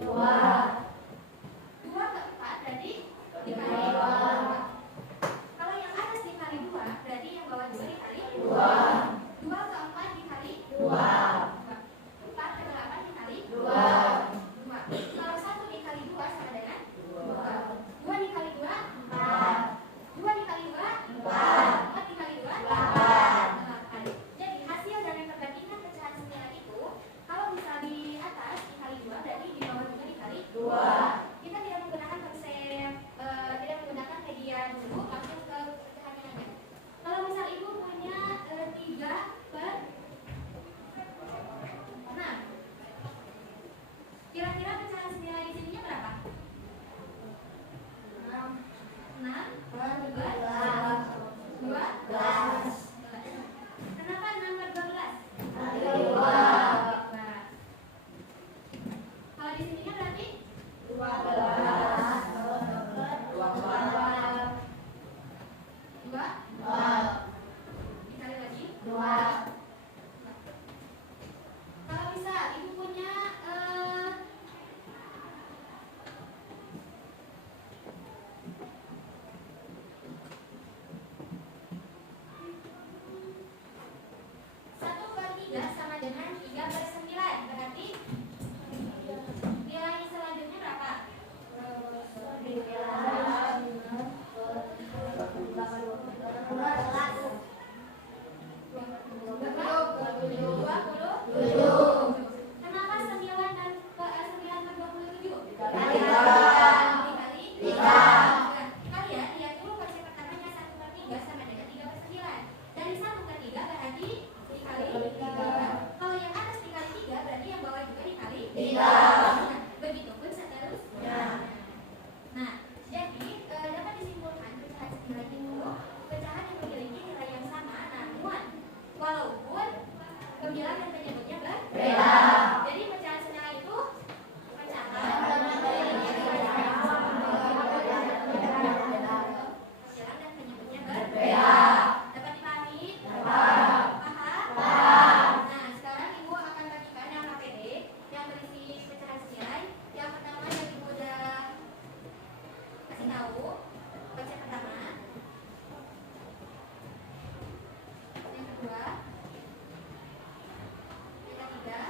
2 ke 4 berarti dikali 2. Kalau yang atas dikali 2 berarti yang bawah juga dikali 2. 2 ke 4 dikali 2. 4 ke 8 dikali 2. Kalau 1 dikali 2 sama dengan 2. 2 dikali 2 4. 2 dikali 2 4. 4 dikali 2 8. Jadi hasil dari perbandingan pecahan sembilan itu kalau misal di atas dikali 2 berarti di bawah juga dikali 2. Kita tidak menggunakan konsep tidak menggunakan media dulu, langsung ke pecahannya aja. Kalau misal ibu punya 3 per 6, kira-kira pecahan senilai di sininya berapa? 6 per 12. Kenapa 6 per 12? Kali 2. Kalau di sininya berarti 12. 2. Dikali lagi 2. Kalau bisa ibu punya 1 per 3 sama dengan 3 per 9. Berarti nilai selanjutnya berapa? 27. Kenapa 9 dan 9 per 27? Dikali 3. Kalian lihat dulu konsep pertamanya 1 per 3 sama dengan 3 per 9. Dari 1 per 3 berarti dikali 3. Kalau yang atas dikali 3 berarti yang bawah juga dikali 3. Begitupun seterusnya. Nah, jadi dapat disimpulkan pecahan senilai itu pecahan yang memiliki nilai yang sama namun walaupun pembilang dan penyebutnya berbeda. Jadi pecahan senilai itu pecahan pembilang dan penyebutnya berbeda. Dapat dipahami? Paham? Nah, sekarang ibu akan bagikan yang KPD yang berisi pecahan senilai. Yang pertama yang ibu udah kasih tahu konsep pertama. Yang kedua, yang ketiga,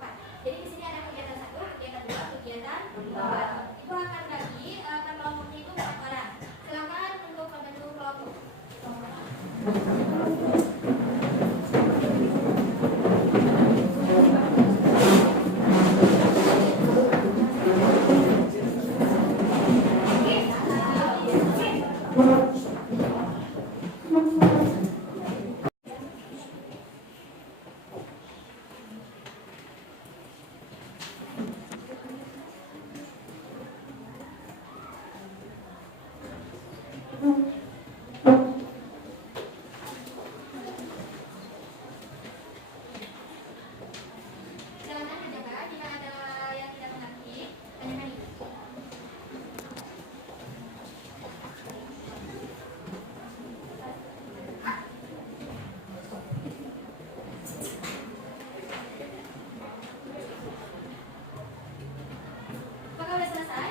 4. Jadi di sini ada kegiatan 1, kegiatan 2, kegiatan 4. Ibu akan bagi per kelompoknya itu 4 orang. Silakan untuk membentuk kelompok. Silakan dijaga jika ada yang tidak mengerti, tanyakan ibu. Apakah sudah selesai?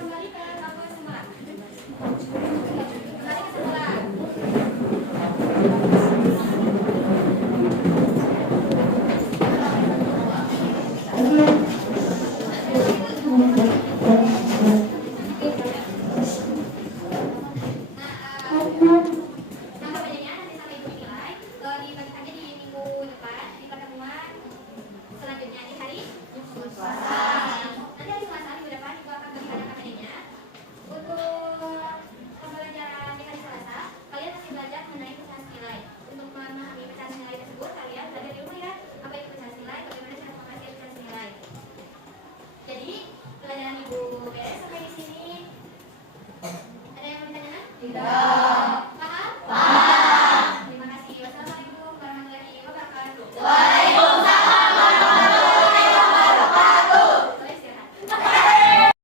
Kembali ke bangku semula. Kembali ke semula. Nah, perbedaannya nanti sampai ibu nilai dibagi aja di minggu depan di pertemuan selanjutnya di hari Selasa. Nanti hari Selasa minggu depan ibu akan bagikan KPD-nya. Untuk pembelajaran di hari Selasa, kalian masih belajar mengenai pecahan nilai. Untuk memahami pecahan nilai tersebut, kalian belajar di rumah ya. Apa itu pecahan nilai? Bagaimana cara mengasih pecahan nilai? Jadi pelajaran ibu beres sampai di sini. Ada yang mau ditanyakan? Tidak.